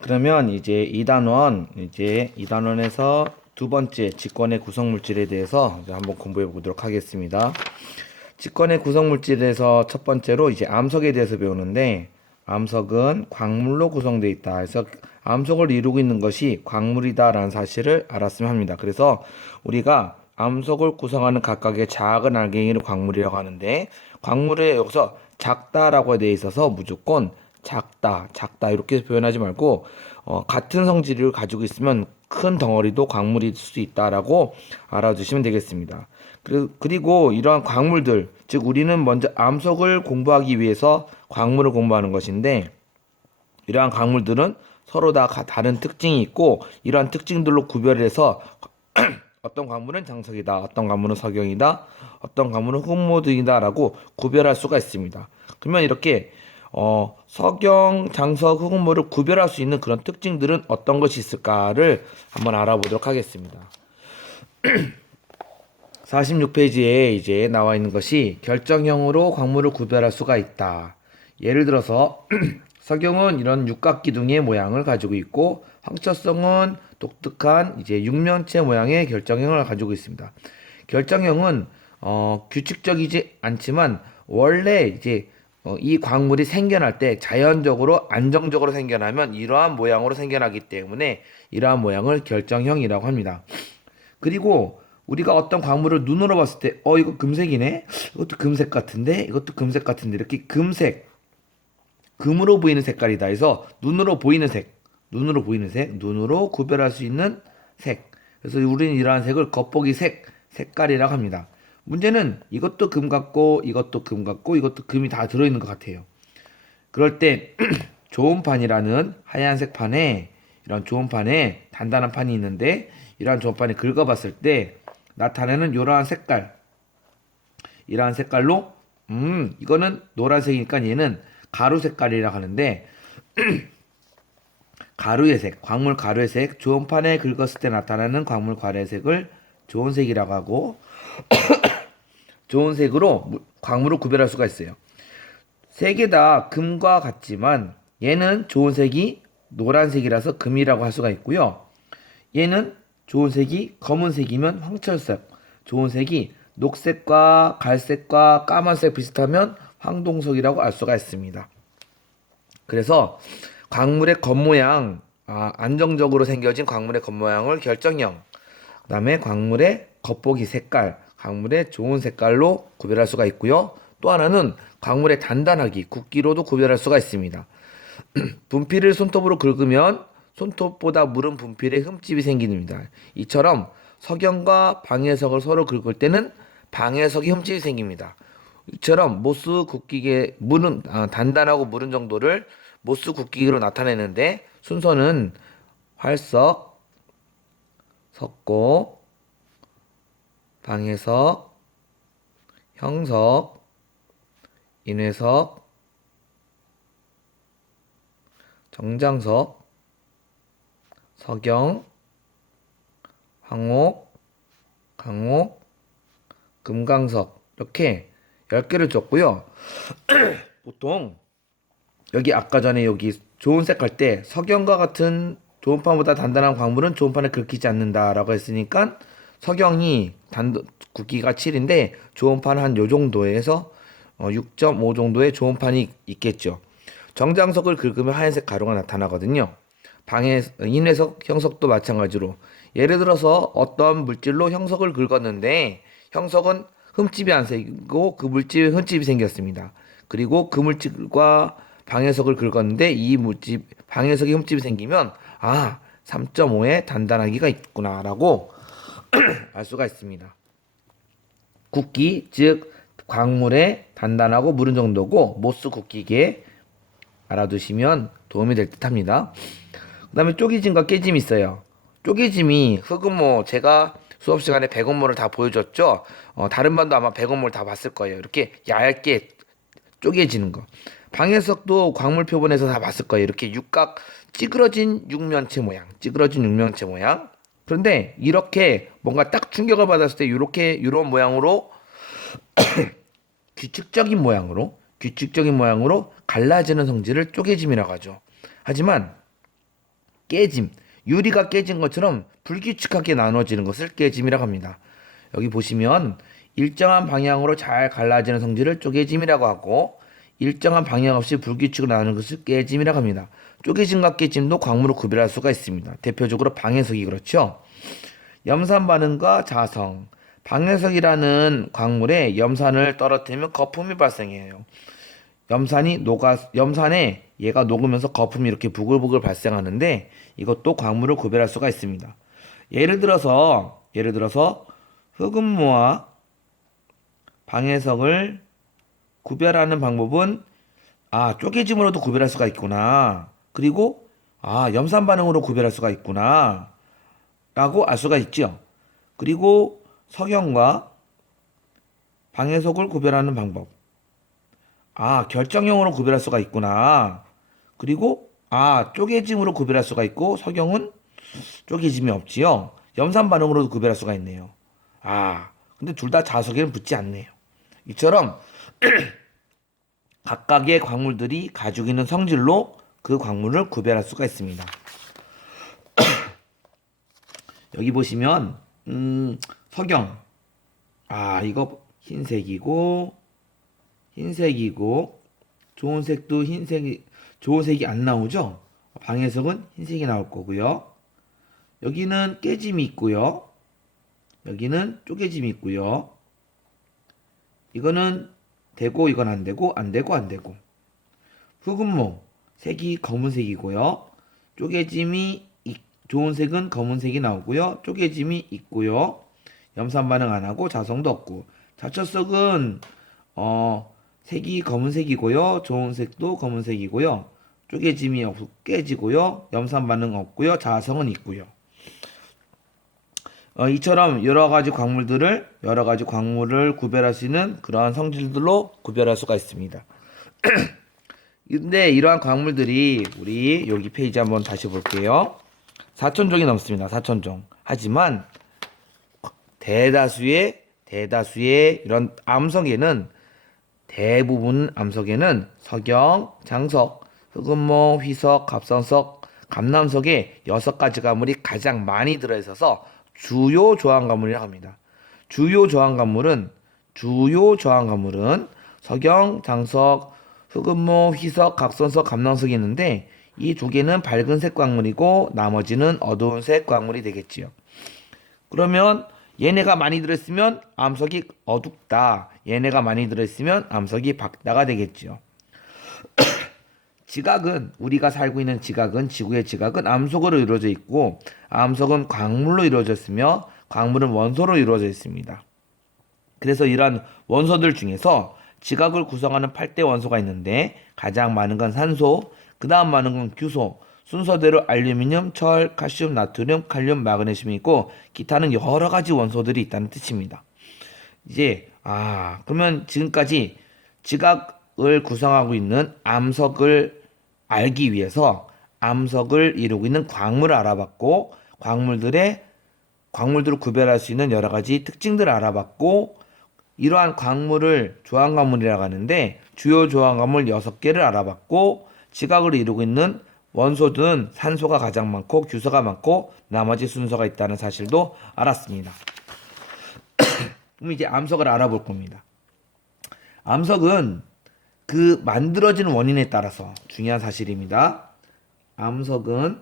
그러면 이제 2단원에서 두 번째 직권의 구성 물질에 대해서 이제 한번 공부해 보도록 하겠습니다. 직권의 구성 물질에서 첫 번째로 이제 암석에 대해서 배우는데, 암석은 광물로 구성되어 있다. 그래서 암석을 이루고 있는 것이 광물이다라는 사실을 알았으면 합니다. 그래서 우리가 암석을 구성하는 각각의 작은 알갱이를 광물이라고 하는데, 광물에 여기서 작다라고 되어 있어서 무조건 작다 이렇게 표현하지 말고, 같은 성질을 가지고 있으면 큰 덩어리도 광물일 수 있다라고 알아두시면 되겠습니다. 그리고 이러한 광물들, 즉 우리는 먼저 암석을 공부하기 위해서 광물을 공부하는 것인데, 이러한 광물들은 서로 다 다른 특징이 있고, 이러한 특징들로 구별해서 어떤 광물은 장석이다, 어떤 광물은 석영이다, 어떤 광물은 흑모등이다라고 구별할 수가 있습니다. 그러면 이렇게 석영, 장석, 흑모를 구별할 수 있는 그런 특징들은 어떤 것이 있을까를 한번 알아보도록 하겠습니다. 46페이지에 이제 나와 있는 것이 결정형으로 광물을 구별할 수가 있다. 예를 들어서 석영은 이런 육각기둥의 모양을 가지고 있고, 황철성은 독특한 이제 육면체 모양의 결정형을 가지고 있습니다. 결정형은 규칙적이지 않지만 원래 이제 이 광물이 생겨날 때 자연적으로 안정적으로 생겨나면 이러한 모양으로 생겨나기 때문에 이러한 모양을 결정형이라고 합니다. 그리고 우리가 어떤 광물을 눈으로 봤을 때 이거 금색이네, 이것도 금색 같은데, 이것도 금색 같은데, 이렇게 금색, 금으로 보이는 색깔이다 해서 눈으로 보이는 색, 눈으로 구별할 수 있는 색. 그래서 우리는 이러한 색을 겉보기 색깔이라고 합니다. 문제는 이것도 금 같고 이것도 금 같고 이것도 금이 다 들어있는 것 같아요. 그럴 때 좋은 판이라는 하얀색 판에, 이런 좋은 판에 단단한 판이 있는데, 이러한 좋은 판에 긁어봤을 때 나타내는 이러한 색깔로 이거는 노란색이니까 얘는 가루 색깔이라 하는데, 가루의 색, 광물 가루의 색, 좋은 판에 긁었을 때 나타나는 광물 가루의 색을 좋은 색이라고 하고, 좋은 색으로 광물을 구별할 수가 있어요. 세 개 다 금과 같지만 얘는 좋은 색이 노란색이라서 금이라고 할 수가 있고요. 얘는 좋은 색이 검은색이면 황철색, 좋은 색이 녹색과 갈색과 까만색 비슷하면 황동석이라고 알 수가 있습니다. 그래서 광물의 겉모양, 안정적으로 생겨진 광물의 겉모양을 결정형, 그 다음에 광물의 겉보기 색깔, 광물의 좋은 색깔로 구별할 수가 있고요. 또 하나는 광물의 단단하기, 굵기로도 구별할 수가 있습니다. 분필을 손톱으로 긁으면 손톱보다 무른 분필에 흠집이 생깁니다. 이처럼 석영과 방해석을 서로 긁을 때는 방해석이 흠집이 생깁니다. 이처럼 모스 굵기계 단단하고 무른 정도를 모스 굵기계로 나타내는데, 순서는 활석, 석고, 방해석, 형석, 인회석, 정장석, 석영, 황옥, 강옥, 금강석, 이렇게 10개를 줬고요. 보통 여기 아까 전에 여기 좋은 색깔 때 석영과 같은 좋은 판보다 단단한 광물은 좋은 판에 긁히지 않는다라고 했으니까, 석영이 굵기가 7인데 좋은 판 한 요 정도에서 6.5 정도의 좋은 판이 있겠죠. 정장석을 긁으면 하얀색 가루가 나타나거든요. 인회석, 형석도 마찬가지로, 예를 들어서 어떤 물질로 형석을 긁었는데 형석은 흠집이 안 생기고 그 물질에 흠집이 생겼습니다. 그리고 그 물질과 방해석을 긁었는데 이 물질 방해석에 흠집이 생기면 3.5의 단단하기가 있구나라고 알 수가 있습니다. 굵기, 즉 광물의 단단하고 무른 정도고, 모스 굵기계 알아두시면 도움이 될 듯합니다. 그 다음에 쪼개짐과 깨짐이 있어요. 쪼개짐이, 흙은 뭐 제가 수업 시간에 백원모를 다 보여줬죠. 다른 반도 아마 백원모를 다 봤을 거예요. 이렇게 얇게 쪼개지는 거. 방해석도 광물 표본에서 다 봤을 거예요. 이렇게 찌그러진 육면체 모양. 그런데 이렇게 뭔가 딱 충격을 받았을 때 이런 모양으로 규칙적인 모양으로 갈라지는 성질을 쪼개짐이라고 하죠. 하지만 깨짐, 유리가 깨진 것처럼 불규칙하게 나눠지는 것을 깨짐이라고 합니다. 여기 보시면 일정한 방향으로 잘 갈라지는 성질을 쪼개짐이라고 하고 일정한 방향 없이 불규칙으로 나누는 것을 깨짐이라고 합니다. 쪼개짐과 깨짐도 광물을 구별할 수가 있습니다. 대표적으로 방해석이 그렇죠. 염산 반응과 자성. 방해석이라는 광물에 염산을 떨어뜨리면 거품이 발생해요. 염산에 얘가 녹으면서 거품이 이렇게 부글부글 발생하는데 이것도 광물을 구별할 수가 있습니다. 예를 들어서 흑음모와 방해석을 구별하는 방법은 쪼개짐으로도 구별할 수가 있구나. 그리고 염산 반응으로 구별할 수가 있구나. 라고 알 수가 있죠. 그리고 석영과 방해석을 구별하는 방법. 결정형으로 구별할 수가 있구나. 그리고 쪼개짐으로 구별할 수가 있고 석영은 쪼개짐이 없지요. 염산 반응으로도 구별할 수가 있네요. 근데 둘 다 자석에는 붙지 않네요. 이처럼 각각의 광물들이 가지고 있는 성질로 그 광물을 구별할 수가 있습니다. 여기 보시면 석영 이거 흰색이고 좋은 색도 좋은 색이 안 나오죠? 방해석은 흰색이 나올 거고요. 여기는 깨짐이 있고요. 여기는 쪼개짐이 있고요. 이거는 되고 이건 안 되고 안 되고 안 되고. 흑음모 색이 검은색이고요. 좋은 색은 검은색이 나오고요. 쪼개짐이 있고요. 염산 반응 안 하고 자성도 없고. 자철석은 색이 검은색이고요. 좋은 색도 검은색이고요. 쪼개짐이 없고 깨지고요. 염산 반응 없고요. 자성은 있고요. 이처럼 여러 가지 광물을 구별할 수 있는 그러한 성질들로 구별할 수가 있습니다. 근데 이러한 광물들이 우리 여기 페이지 한번 다시 볼게요. 4,000종이 넘습니다. 4,000종. 하지만 대다수의 이런 대부분 암석에는 석영, 장석, 흑음모, 휘석, 갑선석, 감남석에 6가지 과물이 가장 많이 들어있어서 주요 저항 과물이라고 합니다. 주요 저항 과물은 석영, 장석, 흑음모, 휘석, 각선석, 감남석이 있는데 이 두 개는 밝은색 광물이고 나머지는 어두운색 광물이 되겠지요. 그러면 얘네가 많이 들어있으면 암석이 어둡다. 얘네가 많이 들어있으면 암석이 밝다가 되겠지요. 우리가 살고 있는 지구의 지각은 암석으로 이루어져 있고 암석은 광물로 이루어져 있으며 광물은 원소로 이루어져 있습니다. 그래서 이러한 원소들 중에서 지각을 구성하는 8대 원소가 있는데 가장 많은 건 산소, 그 다음 많은 건 규소, 순서대로 알루미늄, 철, 칼슘, 나트륨, 칼륨, 마그네슘이 있고 기타는 여러 가지 원소들이 있다는 뜻입니다. 그러면 지금까지 지각을 구성하고 있는 암석을 알기 위해서 암석을 이루고 있는 광물을 알아봤고 광물들을 구별할 수 있는 여러 가지 특징들을 알아봤고 이러한 광물을 조항광물이라고 하는데 주요 조항광물 6개를 알아봤고 지각을 이루고 있는 원소들은 산소가 가장 많고 규소가 많고 나머지 순서가 있다는 사실도 알았습니다. 그럼 이제 암석을 알아볼 겁니다. 암석은 그 만들어지는 원인에 따라서 중요한 사실입니다. 암석은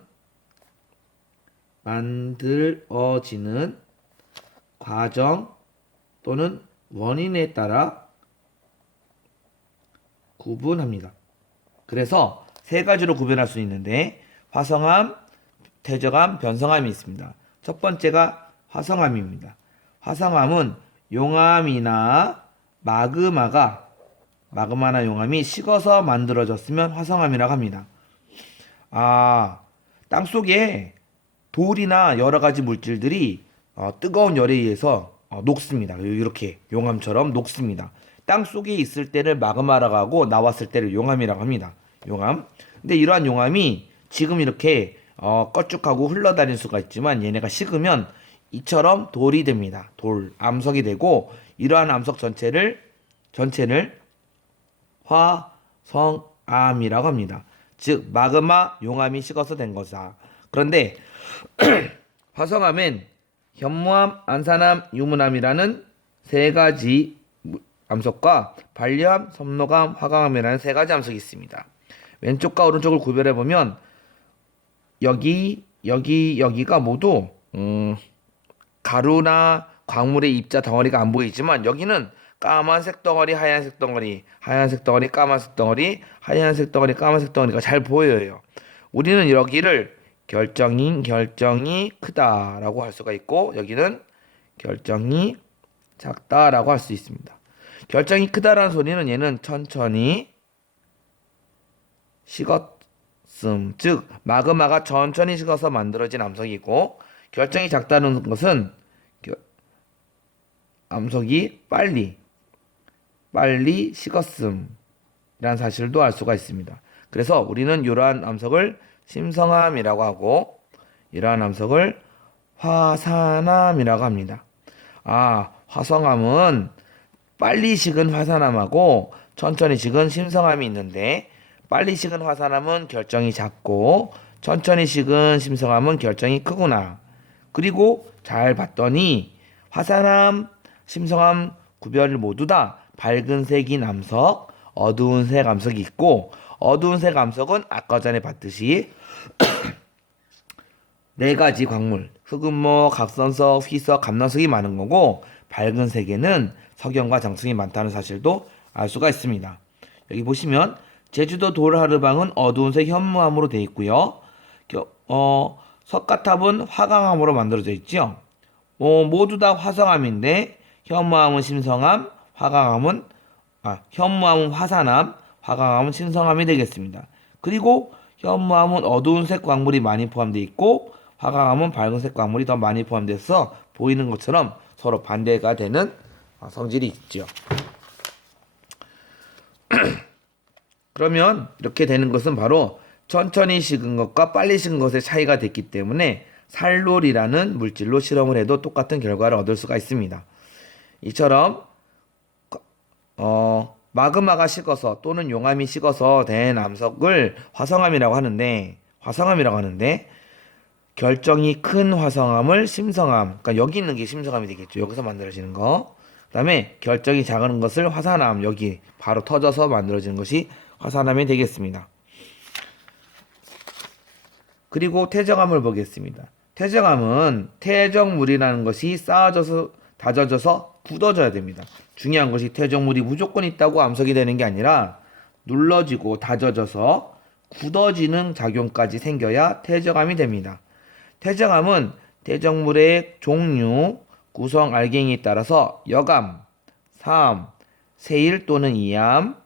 만들어지는 과정 또는 원인에 따라 구분합니다. 그래서 3가지로 구별할 수 있는데 화성암, 퇴적암, 변성암이 있습니다. 첫 번째가 화성암입니다. 화성암은 용암이나 마그마나 용암이 식어서 만들어졌으면 화성암이라고 합니다. 땅속에 돌이나 여러 가지 물질들이 뜨거운 열에 의해서 녹습니다. 이렇게 용암처럼 녹습니다. 땅속에 있을 때를 마그마라고 하고 나왔을 때를 용암이라고 합니다. 용암. 근데 이러한 용암이 지금 이렇게 꺼쭉하고 흘러다닐 수가 있지만 얘네가 식으면 이처럼 돌이 됩니다. 암석이 되고 이러한 암석 전체를 화성암이라고 합니다. 즉 마그마 용암이 식어서 된 거다. 그런데 화성암엔 현무암, 안산암, 유문암이라는 세 가지 암석과 반려암, 섬노감, 화강암이라는 세 가지 암석이 있습니다. 왼쪽과 오른쪽을 구별해 보면 여기가 모두 가루나 광물의 입자 덩어리가 안 보이지만 여기는 까만색 덩어리, 하얀색 덩어리, 하얀색 덩어리, 까만색 덩어리, 하얀색 덩어리, 까만색 덩어리가 잘 보여요. 우리는 여기를 결정이 크다라고 할 수가 있고 여기는 결정이 작다라고 할 수 있습니다. 결정이 크다라는 소리는 얘는 천천히 식었음, 즉 마그마가 천천히 식어서 만들어진 암석이고 결정이 작다는 것은 암석이 빨리 식었음이라는 사실도 알 수가 있습니다. 그래서 우리는 이러한 암석을 심성암이라고 하고 이러한 암석을 화산암이라고 합니다. 화성암은 빨리 식은 화산암하고 천천히 식은 심성암이 있는데 빨리 식은 화산암은 결정이 작고 천천히 식은 심성암은 결정이 크구나. 그리고 잘 봤더니 화산암, 심성암 구별을 모두 다 밝은 색인 암석, 어두운 색 암석이 있고 어두운 색 암석은 아까 전에 봤듯이 네 가지 광물, 흑은모, 각선석, 휘석, 감란석이 많은 거고 밝은 색에는 석영과 장성이 많다는 사실도 알 수가 있습니다. 여기 보시면 제주도 돌하르방은 어두운 색 현무암으로 되어 있고요. 석가탑은 화강암으로 만들어져 있죠. 모두 다 화성암인데 현무암은 심성암, 현무암은 화산암, 화강암은 심성암이 되겠습니다. 그리고 현무암은 어두운 색 광물이 많이 포함되어 있고 화강암은 밝은 색 광물이 더 많이 포함돼서 보이는 것처럼 서로 반대가 되는 성질이 있죠. 그러면 이렇게 되는 것은 바로 천천히 식은 것과 빨리 식은 것의 차이가 됐기 때문에 살놀이라는 물질로 실험을 해도 똑같은 결과를 얻을 수가 있습니다. 이처럼 마그마가 식어서 또는 용암이 식어서 된 암석을 화성암이라고 하는데 결정이 큰 화성암을 심성암, 그러니까 여기 있는 게 심성암이 되겠죠. 여기서 만들어지는 거. 그다음에 결정이 작은 것을 화산암, 여기 바로 터져서 만들어지는 것이 화산암이 되겠습니다. 그리고 태정암을 보겠습니다. 태정암은 태정물이라는 것이 쌓아져서 다져져서 굳어져야 됩니다. 중요한 것이 태정물이 무조건 있다고 암석이 되는 게 아니라 눌러지고 다져져서 굳어지는 작용까지 생겨야 태정암이 됩니다. 태정암은 태정물의 종류, 구성 알갱이에 따라서 여암, 사암, 세일 또는 이암,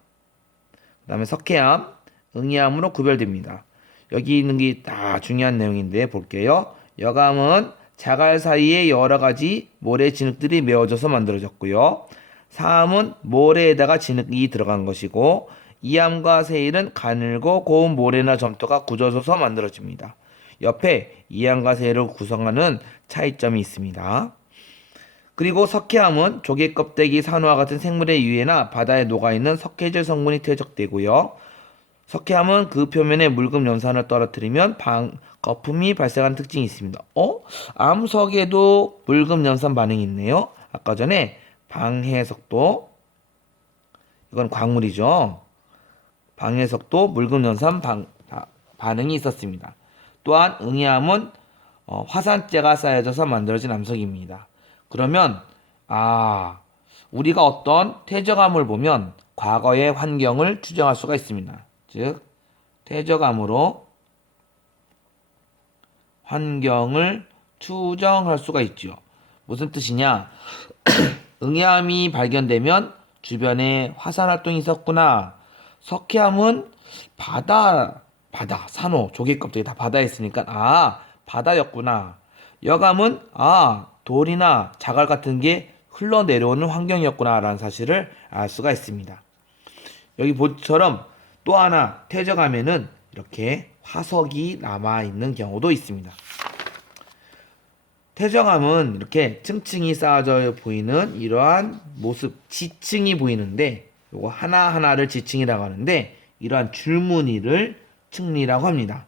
그 다음에 석회암, 응이암으로 구별됩니다. 여기 있는 게 다 중요한 내용인데 볼게요. 여암은 자갈 사이에 여러 가지 모래 진흙들이 메워져서 만들어졌고요. 사암은 모래에다가 진흙이 들어간 것이고 이암과 세일은 가늘고 고운 모래나 점토가 굳어져서 만들어집니다. 옆에 이암과 세일을 구성하는 차이점이 있습니다. 그리고 석회암은 조개 껍데기, 산호와 같은 생물의 유해나 바다에 녹아있는 석회질 성분이 퇴적되고요. 석회암은 그 표면에 묽은 염산을 떨어뜨리면 거품이 발생하는 특징이 있습니다. 암석에도 묽은 염산 반응이 있네요. 아까 전에 방해석도, 이건 광물이죠. 방해석도 묽은 염산 반응이 있었습니다. 또한 응이암은 화산재가 쌓여져서 만들어진 암석입니다. 그러면 우리가 어떤 태정암을 보면 과거의 환경을 추정할 수가 있습니다. 즉 태정암으로 환경을 추정할 수가 있죠. 무슨 뜻이냐? 응이암이 발견되면 주변에 화산 활동이 있었구나. 석회암은 바다, 산호, 조개 껍데기 다 바다에 있으니까 바다였구나. 여암은 돌이나 자갈 같은 게 흘러내려오는 환경이었구나 라는 사실을 알 수가 있습니다. 여기 보처럼 또 하나 태정암에는 이렇게 화석이 남아있는 경우도 있습니다. 태정암은 이렇게 층층이 쌓아져 보이는 이러한 모습, 지층이 보이는데 요거 하나하나를 지층이라고 하는데 이러한 줄무늬를 층리라고 합니다.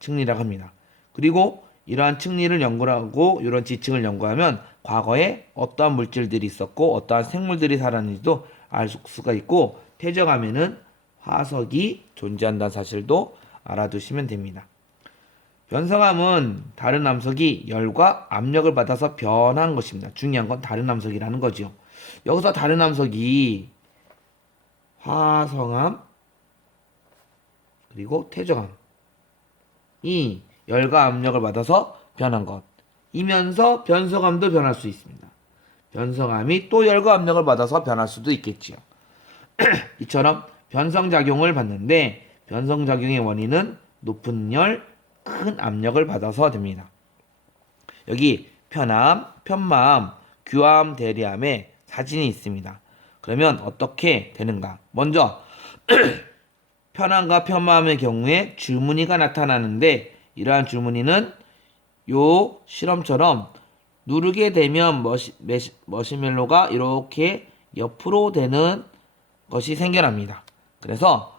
층리라고 합니다. 그리고 이러한 층리를 연구하고 이런 지층을 연구하면 과거에 어떠한 물질들이 있었고 어떠한 생물들이 살았는지도 알 수가 있고 퇴적하면은 화석이 존재한다는 사실도 알아두시면 됩니다. 변성함은 다른 암석이 열과 압력을 받아서 변한 것입니다. 중요한 건 다른 암석이라는 거죠. 여기서 다른 암석이 화성암 그리고 퇴적암 이 열과 압력을 받아서 변한 것 이면서 변성암도 변할 수 있습니다. 변성암이 또 열과 압력을 받아서 변할 수도 있겠지요. 이처럼 변성작용을 받는데 변성작용의 원인은 높은 열, 큰 압력을 받아서 됩니다. 여기 편암, 편마암, 규암, 대리암의 사진이 있습니다. 그러면 어떻게 되는가? 먼저 편암과 편마암의 경우에 줄무늬가 나타나는데 이러한 줄무늬는 요 실험처럼 누르게 되면 머시멜로가 이렇게 옆으로 되는 것이 생겨납니다. 그래서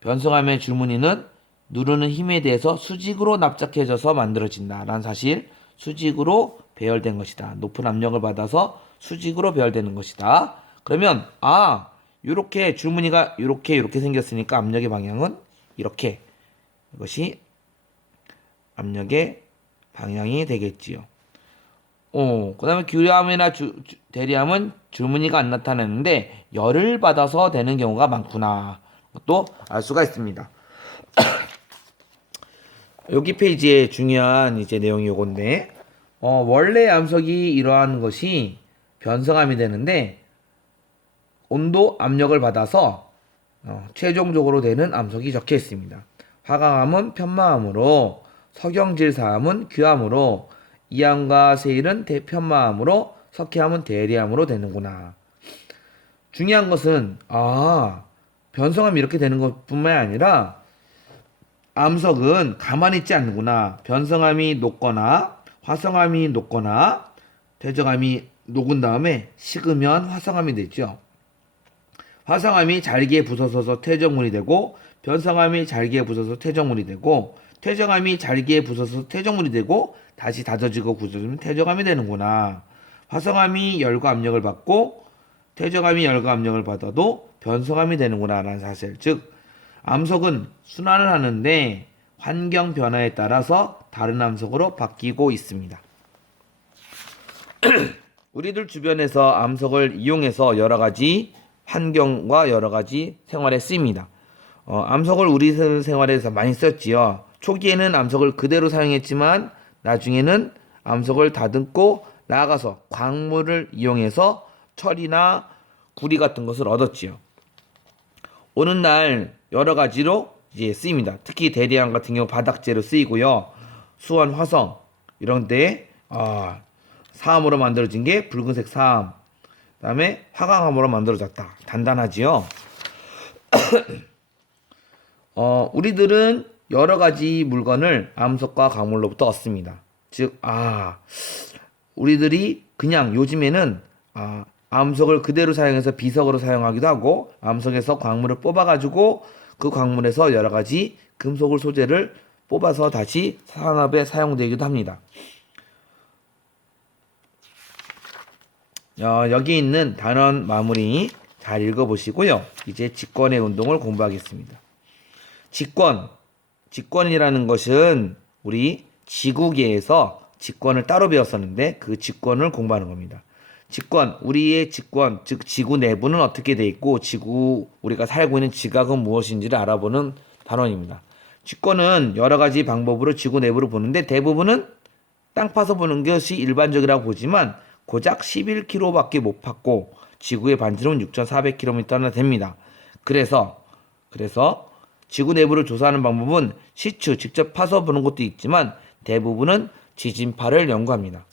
변성암의 줄무늬는 누르는 힘에 대해서 수직으로 납작해져서 만들어진다라는 사실, 수직으로 배열된 것이다. 높은 압력을 받아서 수직으로 배열되는 것이다. 그러면 이렇게 줄무늬가 이렇게 생겼으니까 압력의 방향은 이렇게 이것이 압력의 방향이 되겠지요. 그 다음에 규암이나 대리암은 줄무늬가 안 나타나는데 열을 받아서 되는 경우가 많구나. 또 알 수가 있습니다. 여기 페이지에 중요한 이제 내용이 요건데, 원래 암석이 이러한 것이 변성암이 되는데, 온도, 압력을 받아서, 최종적으로 되는 암석이 적혀 있습니다. 화강암은 편마암으로, 석영질사암은 규암으로, 이암과 세일은 대편마암으로, 석회암은 대리암으로 되는구나. 중요한 것은, 변성암이 이렇게 되는 것뿐만 아니라, 암석은 가만히 있지 않는구나. 변성암이 녹거나 화성암이 녹거나 퇴적암이 녹은 다음에 식으면 화성암이 되죠. 화성암이 잘게 부서져서 퇴적물이 되고 변성암이 잘게 부서서 퇴적물이 되고 퇴적암이 잘게 부서서 퇴적물이 되고 다시 다져지고 부서지면 퇴적암이 되는구나. 화성암이 열과 압력을 받고 퇴적암이 열과 압력을 받아도 변성암이 되는구나 라는 사실. 즉 암석은 순환을 하는데 환경 변화에 따라서 다른 암석으로 바뀌고 있습니다. 우리들 주변에서 암석을 이용해서 여러 가지 환경과 여러 가지 생활에 쓰입니다. 암석을 우리 생활에서 많이 썼지요. 초기에는 암석을 그대로 사용했지만 나중에는 암석을 다듬고 나아가서 광물을 이용해서 철이나 구리 같은 것을 얻었지요. 오늘날 여러 가지로 이제 쓰입니다. 특히 대리암 같은 경우 바닥재로 쓰이고요. 수원, 화성 이런 데 사암으로 만들어진 게 붉은색 사암. 그다음에 화강암으로 만들어졌다. 단단하지요. 우리들은 여러 가지 물건을 암석과 광물로부터 얻습니다. 즉, 우리들이 그냥 요즘에는 암석을 그대로 사용해서 비석으로 사용하기도 하고 암석에서 광물을 뽑아가지고 그 광물에서 여러 가지 금속을 소재를 뽑아서 다시 산업에 사용되기도 합니다. 여기 있는 단원 마무리 잘 읽어보시고요. 이제 직권의 운동을 공부하겠습니다. 직권이라는 것은 우리 지구계에서 직권을 따로 배웠었는데 그 직권을 공부하는 겁니다. 우리의 직권, 즉 지구 내부는 어떻게 돼 있고 우리가 살고 있는 지각은 무엇인지를 알아보는 단원입니다. 직권은 여러 가지 방법으로 지구 내부를 보는데 대부분은 땅 파서 보는 것이 일반적이라고 보지만 고작 11km밖에 못 팠고 지구의 반지름은 6,400km나 됩니다. 그래서 지구 내부를 조사하는 방법은 시추, 직접 파서 보는 것도 있지만 대부분은 지진파를 연구합니다.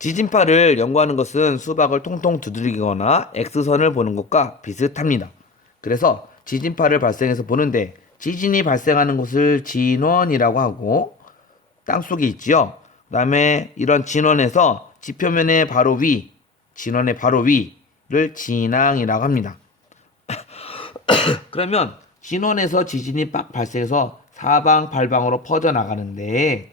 지진파를 연구하는 것은 수박을 통통 두드리거나 X선을 보는 것과 비슷합니다. 그래서 지진파를 발생해서 보는데 지진이 발생하는 곳을 진원이라고 하고 땅속에 있지요. 그 다음에 이런 진원에서 지표면의 바로 위, 진원의 바로 위를 진앙이라고 합니다. 그러면 진원에서 지진이 빡 발생해서 사방팔방으로 퍼져나가는데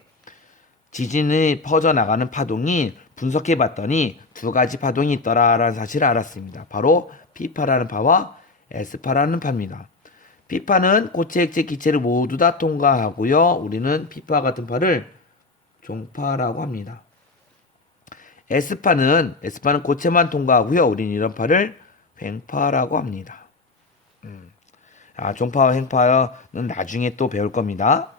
지진이 퍼져나가는 파동이 분석해 봤더니 두 가지 파동이 있더라라는 사실을 알았습니다. 바로 P파라는 파와 S파라는 파입니다. P파는 고체, 액체, 기체를 모두 다 통과하고요. 우리는 P파 같은 파를 종파라고 합니다. S파는 고체만 통과하고요. 우리는 이런 파를 횡파라고 합니다. 종파와 횡파는 나중에 또 배울 겁니다.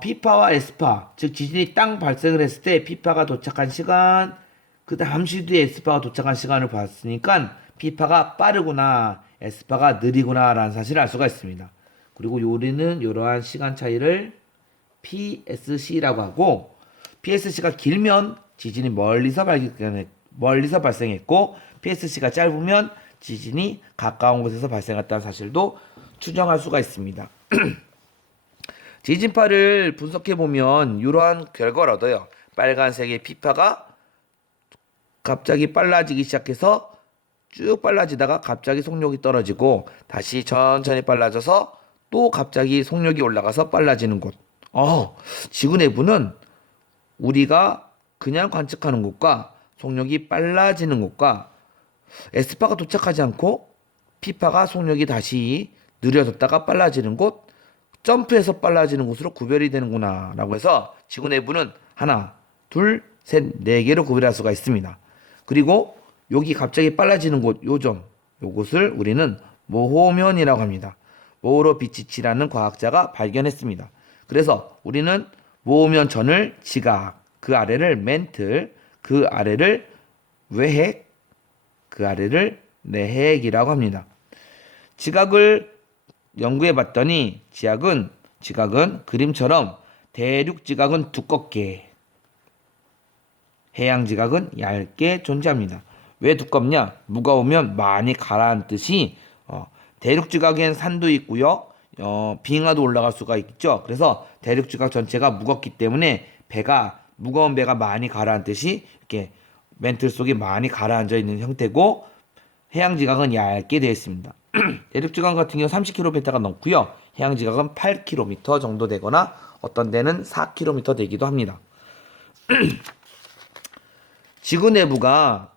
P파와 S파, 즉 지진이 땅 발생을 했을 때 P파가 도착한 시간, 그 다음 시 뒤에 S파가 도착한 시간을 봤으니까 P파가 빠르구나, S파가 느리구나 라는 사실을 알 수가 있습니다. 그리고 우리는 이러한 시간 차이를 PSC라고 하고, PSC가 길면 지진이 멀리서 발생했고, PSC가 짧으면 지진이 가까운 곳에서 발생했다는 사실도 추정할 수가 있습니다. 지진파를 분석해보면 이러한 결과를 얻어요. 빨간색의 P파가 갑자기 빨라지기 시작해서 쭉 빨라지다가 갑자기 속력이 떨어지고 다시 천천히 빨라져서 또 갑자기 속력이 올라가서 빨라지는 곳. 지구 내부는 우리가 그냥 관측하는 곳과 속력이 빨라지는 곳과 S파가 도착하지 않고 P파가 속력이 다시 느려졌다가 빨라지는 곳, 점프해서 빨라지는 곳으로 구별이 되는구나 라고 해서 지구 내부는 하나, 둘, 셋, 네 개로 구별할 수가 있습니다. 그리고 여기 갑자기 빨라지는 곳, 요곳을 우리는 모호면이라고 합니다. 모호로 비치치라는 과학자가 발견했습니다. 그래서 우리는 모호면 전을 지각, 그 아래를 멘틀, 그 아래를 외핵, 그 아래를 내핵이라고 합니다. 지각을 연구해 봤더니 지각은 그림처럼 대륙 지각은 두껍게, 해양 지각은 얇게 존재합니다. 왜 두껍냐? 무거우면 많이 가라앉듯이 대륙 지각엔 산도 있고요. 빙하도 올라갈 수가 있죠. 그래서 대륙 지각 전체가 무겁기 때문에 무거운 배가 많이 가라앉듯이 이렇게 멘틀 속에 많이 가라앉아 있는 형태고, 해양 지각은 얇게 되어 있습니다. 대륙 지각 같은 경우 30km가 넘고요. 해양 지각은 8km 정도 되거나 어떤 데는 4km 되기도 합니다. 지구 내부가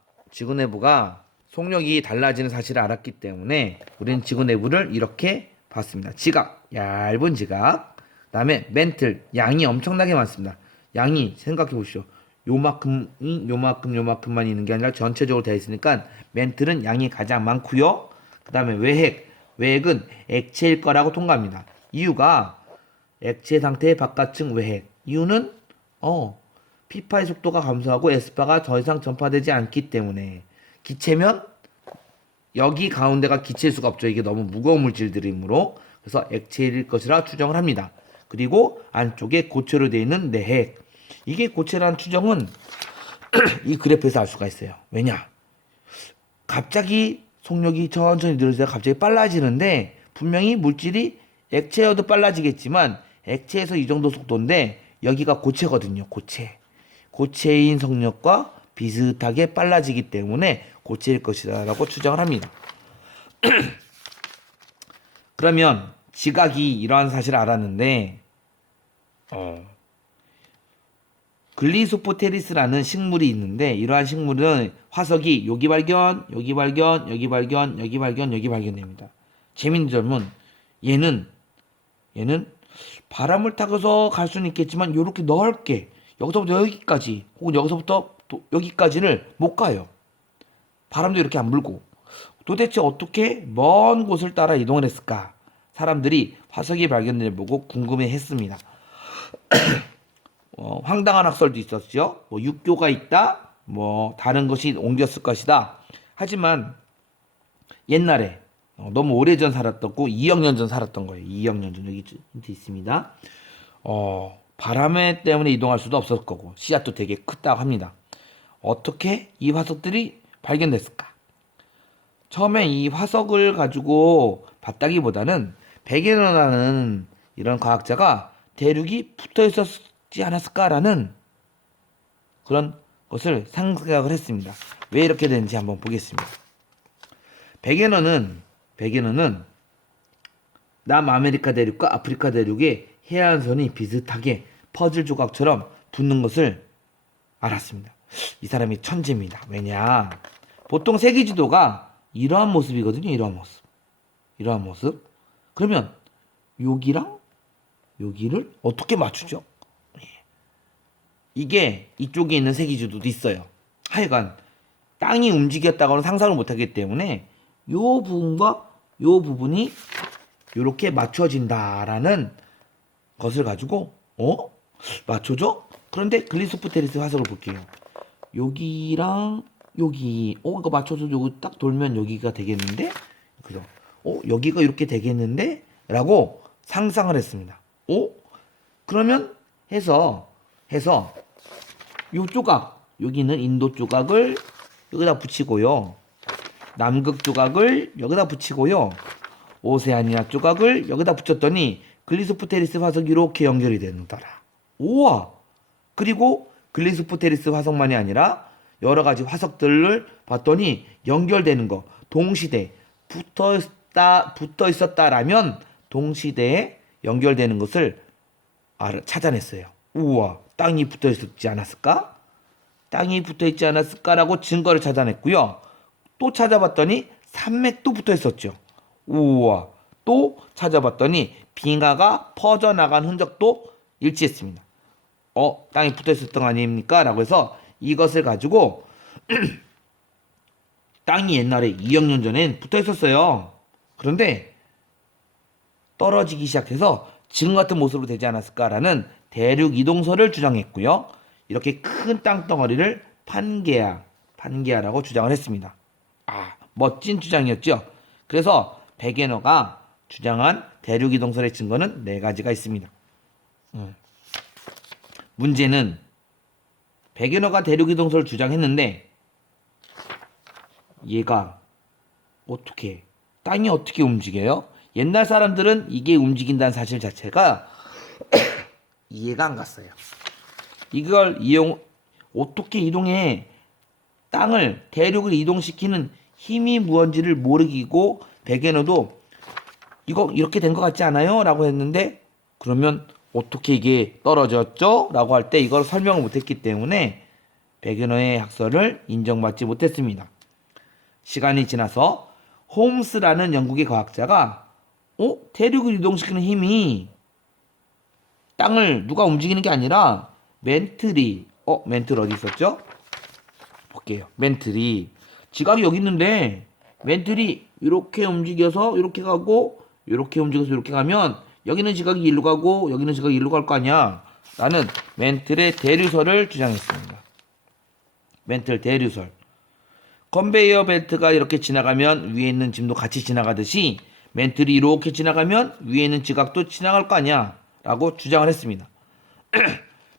속력이 달라지는 사실을 알았기 때문에 우리는 지구 내부를 이렇게 봤습니다. 지각, 얇은 지각. 그다음에 멘틀, 양이 엄청나게 많습니다. 양이 생각해 보시죠. 요만큼만 있는 게 아니라 전체적으로 되어 있으니까 멘틀은 양이 가장 많고요. 그 다음에 외핵은 액체일 거라고 통과합니다. 이유가 액체 상태의 바깥층 외핵. 이유는 P파의 속도가 감소하고 S파가 더 이상 전파되지 않기 때문에, 기체면 여기 가운데가 기체일 수가 없죠. 이게 너무 무거운 물질들이므로. 그래서 액체일 것이라 추정을 합니다. 그리고 안쪽에 고체로 되어 있는 내핵. 이게 고체라는 추정은 이 그래프에서 알 수가 있어요. 왜냐? 갑자기 속력이 천천히 늘어지다가 갑자기 빨라지는데, 분명히 물질이 액체여도 빨라지겠지만 액체에서 이 정도 속도인데 여기가 고체거든요. 고체인 속력과 비슷하게 빨라지기 때문에 고체일 것이다 라고 추정을 합니다. 그러면 지각이 이러한 사실을 알았는데 글리소포테리스라는 식물이 있는데, 이러한 식물은 화석이 여기 발견, 여기 발견, 여기 발견, 여기 발견, 여기 발견됩니다. 재밌는 점은 얘는 바람을 타고서 갈 수는 있겠지만 이렇게 넓게 여기서부터 여기까지 혹은 여기서부터 여기까지를 못 가요. 바람도 이렇게 안 불고. 도대체 어떻게 먼 곳을 따라 이동을 했을까? 사람들이 화석이 발견을 보고 궁금해했습니다. 황당한 학설도 있었죠. 육교가 있다, 다른 것이 옮겼을 것이다. 하지만 옛날에 너무 오래전 살았었고 2억 년 전 살았던 거예요. 2억 년 전 여기 힌트 있습니다. 바람 때문에 이동할 수도 없었을 거고 씨앗도 되게 크다고 합니다. 어떻게 이 화석들이 발견됐을까? 처음에 이 화석을 가지고 봤다기보다는 베게너라는 이런 과학자가 대륙이 붙어 있었지 않았을까라는 그런 것을 생각을 했습니다. 왜 이렇게 되는지 한번 보겠습니다. 베게너는 남아메리카 대륙과 아프리카 대륙의 해안선이 비슷하게 퍼즐 조각처럼 붙는 것을 알았습니다. 이 사람이 천재입니다. 왜냐? 보통 세계지도가 이러한 모습이거든요. 이러한 모습. 이러한 모습. 그러면 여기랑 여기를 어떻게 맞추죠? 이게 이쪽에 있는 세계지도도 있어요. 하여간 땅이 움직였다고는 상상을 못하기 때문에 요 부분과 요 부분이 이렇게 맞춰진다라는 것을 가지고 맞춰져? 그런데 글리소프테리스 화석을 볼게요. 여기랑 여기 이거 맞춰서 요거 딱 돌면 여기가 되겠는데? 그죠? 여기가 이렇게 되겠는데? 라고 상상을 했습니다. 그러면 해서 요 조각 여기는 인도 조각을 여기다 붙이고요. 남극 조각을 여기다 붙이고요. 오세아니아 조각을 여기다 붙였더니 글리소프테리스 화석이 이렇게 연결이 되는더라. 우와! 그리고 글리소프테리스 화석만이 아니라 여러 가지 화석들을 봤더니 연결되는 거 동시대 붙어 있었다라면 동시대에 연결되는 것을 찾아냈어요. 우와! 땅이 붙어 있었지 않았을까? 땅이 붙어 있지 않았을까라고 증거를 찾아냈고요. 또 찾아봤더니 산맥도 붙어 있었죠. 우와. 또 찾아봤더니 빙하가 퍼져나간 흔적도 일치했습니다. 땅이 붙어 있었던 거 아닙니까? 라고 해서 이것을 가지고 땅이 옛날에 2억 년 전엔 붙어 있었어요. 그런데 떨어지기 시작해서 지금 같은 모습으로 되지 않았을까라는 대륙 이동설을 주장했고요. 이렇게 큰 땅덩어리를 판게아라고 주장을 했습니다. 멋진 주장이었죠. 그래서 베게너가 주장한 대륙 이동설의 증거는 4가지가 있습니다. 문제는 베게너가 대륙 이동설을 주장했는데 얘가 땅이 어떻게 움직여요? 옛날 사람들은 이게 움직인다는 사실 자체가 이해가 안 갔어요. 이걸 어떻게 이동해? 땅을 대륙을 이동시키는 힘이 무언지를 모르고 베게너도 이거 이렇게 된 것 같지 않아요? 라고 했는데 그러면 어떻게 이게 떨어졌죠? 라고 할 때 이걸 설명을 못했기 때문에 베게너의 학설을 인정받지 못했습니다. 시간이 지나서 홈스라는 영국의 과학자가 대륙을 이동시키는 힘이 땅을 누가 움직이는 게 아니라 멘틀이 멘틀 어디 있었죠? 볼게요. 멘틀이 지각이 여기 있는데 멘틀이 이렇게 움직여서 이렇게 가고 이렇게 움직여서 이렇게 가면 여기는 지각이 일로 가고 여기는 지각이 일로 갈 거 아니야 라는 멘틀의 대류설을 주장했습니다. 멘틀 대류설. 컨베이어 벨트가 이렇게 지나가면 위에 있는 짐도 같이 지나가듯이 멘틀이 이렇게 지나가면 위에 있는 지각도 지나갈 거 아니야 라고 주장을 했습니다.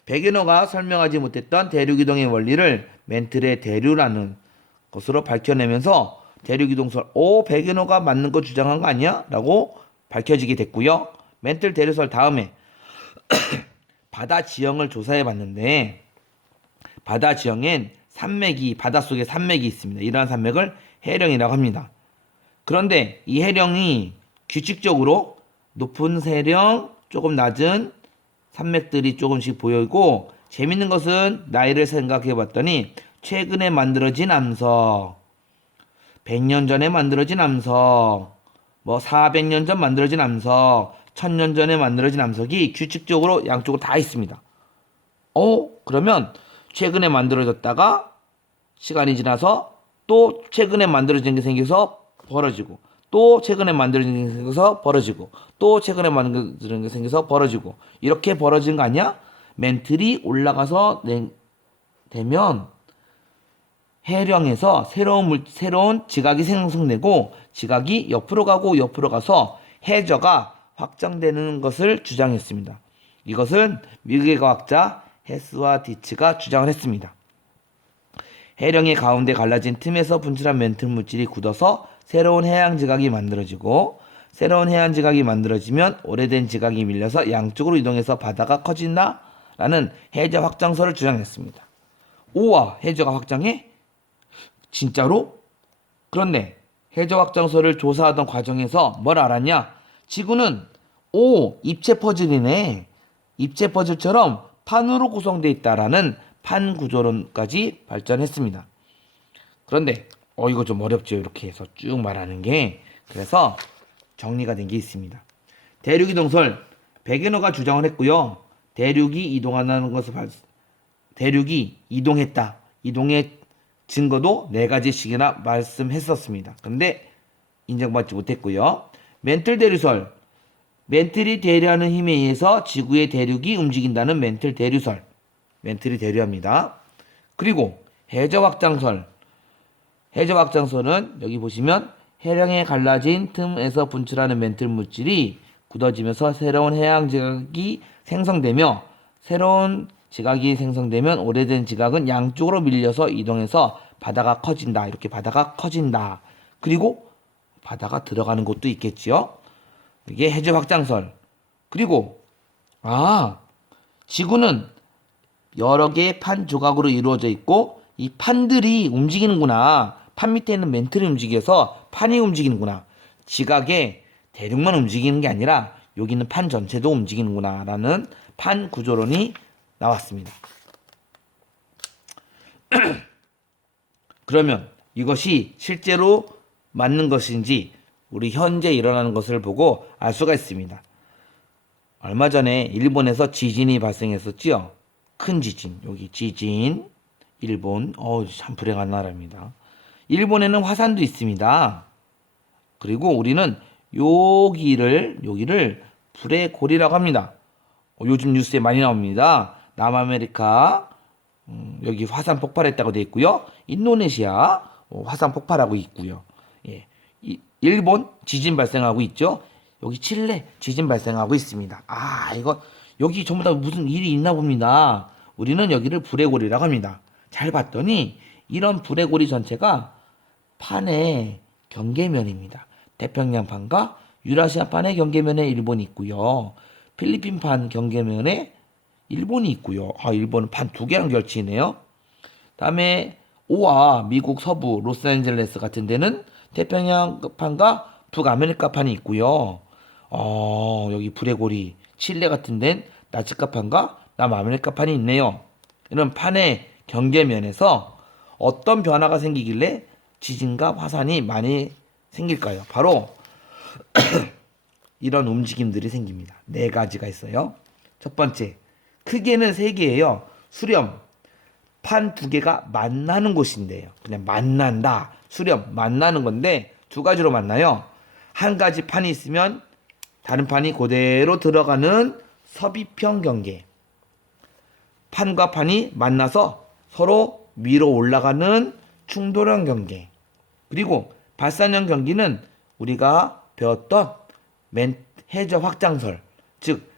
베게너가 설명하지 못했던 대륙이동의 원리를 멘틀의 대류라는 것으로 밝혀내면서 대륙이동설 베게너가 맞는 거 주장한 거 아니야? 라고 밝혀지게 됐고요. 멘틀 대류설 다음에 바다 지형을 조사해 봤는데 바다 지형엔 바닷속에 산맥이 있습니다. 이러한 산맥을 해령이라고 합니다. 그런데 이 해령이 규칙적으로 높은 세령, 조금 낮은 산맥들이 조금씩 보이고 재밌는 것은 나이를 생각해 봤더니 최근에 만들어진 암석, 100년 전에 만들어진 암석, 400년 전 만들어진 암석, 1000년 전에 만들어진 암석이 규칙적으로 양쪽으로 다 있습니다. 그러면 최근에 만들어졌다가 시간이 지나서 또 최근에 만들어진 게 생겨서 벌어지고 또 최근에 만들어진 게 생겨서 벌어지고 또 최근에 만들어진 게 생겨서 벌어지고 이렇게 벌어진 거 아니야? 멘틀이 올라가서 되면 해령에서 새로운 지각이 생성되고 지각이 옆으로 가서 해저가 확장되는 것을 주장했습니다. 이것은 미국의 과학자 헤스와 디츠가 주장을 했습니다. 해령의 가운데 갈라진 틈에서 분출한 멘틀 물질이 굳어서 새로운 해양 지각이 만들어지고 새로운 해안 지각이 만들어지면 오래된 지각이 밀려서 양쪽으로 이동해서 바다가 커진다라는 해저 확장설을 주장했습니다. 우와, 해저가 확장해? 진짜로? 그런데 해저 확장설을 조사하던 과정에서 뭘 알았냐? 지구는 입체 퍼즐이네. 입체 퍼즐처럼 판으로 구성되어 있다라는 판 구조론까지 발전했습니다. 그런데 이거 좀 어렵죠. 이렇게 해서 쭉 말하는 게. 그래서 정리가 된 게 있습니다. 대륙 이동설 베게너가 주장을 했고요. 대륙이 이동했다. 이동의 증거도 4가지씩이나 말씀했었습니다. 근데 인정받지 못했고요. 멘틀 대류설. 멘틀이 대류하는 힘에 의해서 지구의 대륙이 움직인다는 멘틀 대류설. 멘틀이 대류합니다. 그리고 해저 확장설. 해저 확장설은 여기 보시면 해령에 갈라진 틈에서 분출하는 멘틀 물질이 굳어지면서 새로운 해양 지각이 생성되며 새로운 지각이 생성되면 오래된 지각은 양쪽으로 밀려서 이동해서 바다가 커진다. 이렇게 바다가 커진다. 그리고 바다가 들어가는 곳도 있겠지요. 이게 해저 확장설. 그리고 지구는 여러 개의 판 조각으로 이루어져 있고 이 판들이 움직이는구나. 판 밑에 있는 멘틀이 움직여서 판이 움직이는구나. 지각에 대륙만 움직이는 게 아니라 여기 있는 판 전체도 움직이는구나 라는 판 구조론이 나왔습니다. 그러면 이것이 실제로 맞는 것인지 우리 현재 일어나는 것을 보고 알 수가 있습니다. 얼마 전에 일본에서 지진이 발생했었지요. 큰 지진. 여기 지진. 일본. 참 불행한 나라입니다. 일본에는 화산도 있습니다. 그리고 우리는 여기를 불의 고리라고 합니다. 요즘 뉴스에 많이 나옵니다. 남아메리카 여기 화산 폭발했다고 되어 있고요. 인도네시아 화산 폭발하고 있고요. 예. 일본 지진 발생하고 있죠. 여기 칠레 지진 발생하고 있습니다. 이거 여기 전부 다 무슨 일이 있나 봅니다. 우리는 여기를 불의 고리라고 합니다. 잘 봤더니 이런 불의 고리 전체가 판의 경계면입니다. 태평양판과 유라시아판의 경계면에 일본이 있고요. 필리핀판 경계면에 일본이 있고요. 일본은 판 2개랑 결치네요. 다음에 오와 미국 서부 로스앤젤레스 같은 데는 태평양판과 북아메리카판이 있고요. 여기 불의 고리 칠레 같은 데는 나치카판과 남아메리카판이 있네요. 이런 판의 경계면에서 어떤 변화가 생기길래 지진과 화산이 많이 생길까요? 바로 이런 움직임들이 생깁니다. 4가지가 있어요. 첫 번째, 크게는 3개예요. 수렴, 판 2개가 만나는 곳인데요. 그냥 만난다. 수렴, 만나는 건데 2가지로 만나요. 한 가지 판이 있으면 다른 판이 그대로 들어가는 섭입형 경계. 판과 판이 만나서 서로 위로 올라가는 충돌형 경계. 그리고 발산형 경기는 우리가 배웠던 해저 확장설, 즉